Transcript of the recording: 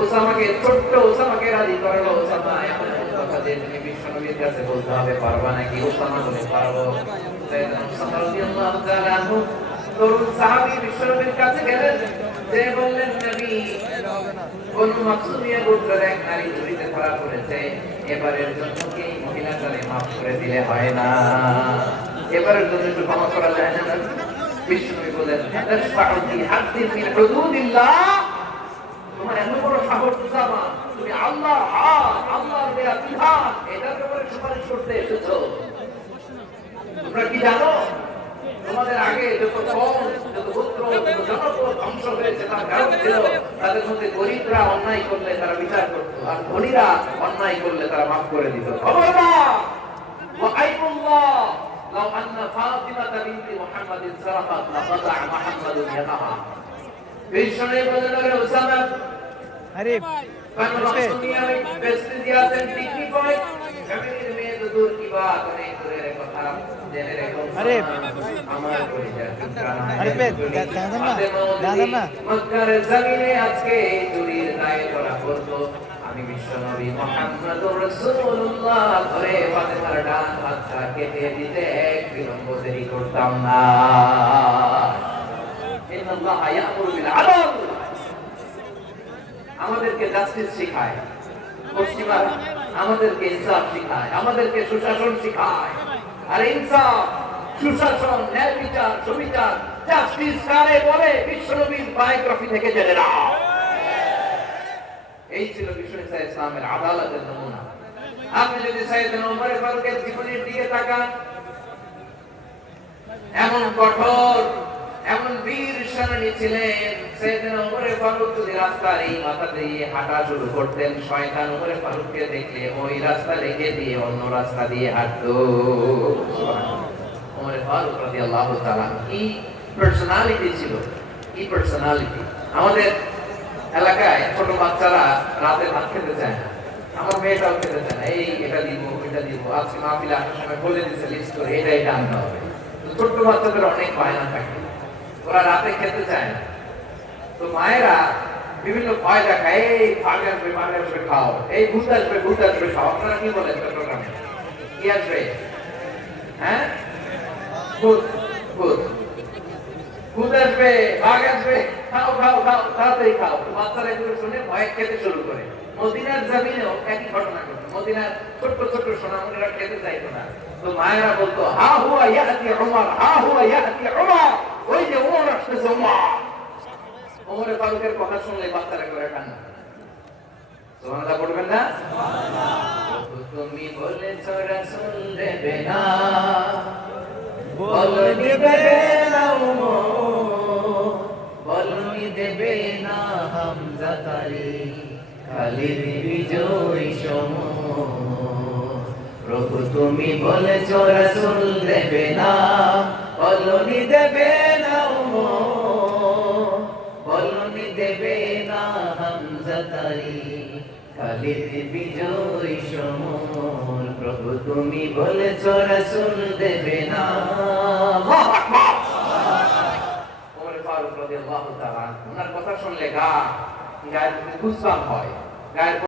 ওসামাকে, ছোট্ট ওসামাকে রাজি করালো ওসামা। এমন কথা যে তুমি বিশ্বনবীর কাছে বলতে হবে পারবা নাকি ওসামা বলে পারব তরুণ সাহাবী বিশ্বনবীর কাছে গেলেন যে বললেন নবী বনু মাকসুমিয়া গোত্রের এক নারী চুরিতে ধরা পড়েছে এবারের জন্য কি মহিলাটারে মাফ করে দিলে হয় না এবারের জন্য একটু ক্ষমা করা যায় না বিষ্ণু বলেন তাশফাউ ফি হাদ্দিন হুদুদিল্লাহ। তোমরা কি জানো? তোমাদের আগে যত কম যত পুত্র ধ্বংস হয়েছে, তার কারণ ছিল তাদের মধ্যে গরিবরা অন্যায় করলে তারা বিচার করত, আর ধনীরা অন্যায় করলে তারা মাফ করে দিত। ওয়াইমুল্লাহ লাউ আন্না ফাতিমা বিনতি মুহাম্মাদিন সারাফাত লাকাতা মুহাম্মাদুন ইয়াদাহা বিষ্ণু বলেন ওরে ওসামা আরে কারণ রাসূলিয়ার প্রেসিডিয়াসেন ডিগ্রি পয়েন্ট ফ্যামিলির মেয়ে তো দূর কি বাত অনেক দূরের কথা জেনে রেখো আরে, আমার পরিচয় আরে বে, দা- দাঁড়ান না, দাঁড়ান না। জমিনে আজকে এই চুরির দায় করা করতো আমি বিশ্বনবী মুহাম্মদুর রাসূলুল্লাহ ধরে ফাতেমার ডান হাতটা কেটে দিতে এক বিলম্ব দেরি করতাম না আমাদেরকে জাস্টিস শেখায়। পশ্চিমা আমাদেরকে ইনসাফ শেখায়, আমাদেরকে সুশাসন শেখায়। আর ইনসাফ সুশাসন, ন্যায় বিচার, সুবিচার জাস্টিস কারে বলে? বিশ্বনবীর বায়োগ্রাফি থেকে জেনে নাও। এই ছিল ইসলামের আদালতের নমুনা। আপনি যদি ফারুকের জীবনের দিকে তাকান, এমন কঠোর, এমন বীর সেনানী ছিলেন আমাদের এলাকায় ছোট বাচ্চারা রাতে ভাত খেতে চায় না। আমার মেয়েটাও খেতে চায় না। এই এটা দিব এটা দিব। আজকে মাহফিলে আসার সময় বলে দিচ্ছে লিস্ট করে, এটা এটা আনতে হবে। ছোট্ট বাচ্চাদের অনেক বায়না থাকে। ওরা রাতে খেতে চায় না। তো মায়েরা বিভিন্ন ভয় দেখায়, এই ভাগ আসবে ভাগ আসবে, খাও। এই ভূত আসবে ভূত আসবে, খাও। আপনারা কি বলেন চট্টগ্রামে কি আসবে? হ্যাঁ? ভূত ভূত। ভূত আসবে আসবে, খাও খাও খাও, তাড়াতাড়ি খাও। বাচ্চারা এগুলো শুনে ভয় খেতে শুরু করে। মদিনার জমিনেও একই ঘটনা ঘটে। মদিনার ছোট্ট ছোট্ট সোনামণিরা খেতে চাইতো না। তো মায়েরা বলতো, হা হুয়া ইয়াতি উমর, হা হুয়া ইয়াতি উমর। ওই যে উমর আসতেছে উমর। ওমরে ফারুকের কথা শুনলে বাচ্চারা করে কান্না পড়বেন না? তুমি বলেছ দেবে না। বলনি দেবে দেবে না তারি। খালিদ বিজয় প্রভু তুমি বলেছ রাসূল দেবে না। বলনি দেবে প্রভু, তুমি বলেছ শুন দেবে না। ওমর ফারুক রাদিয়াল্লাহু তাআলা, ওনার কথা শুনলে গা, গায়ের হয়। গায়ের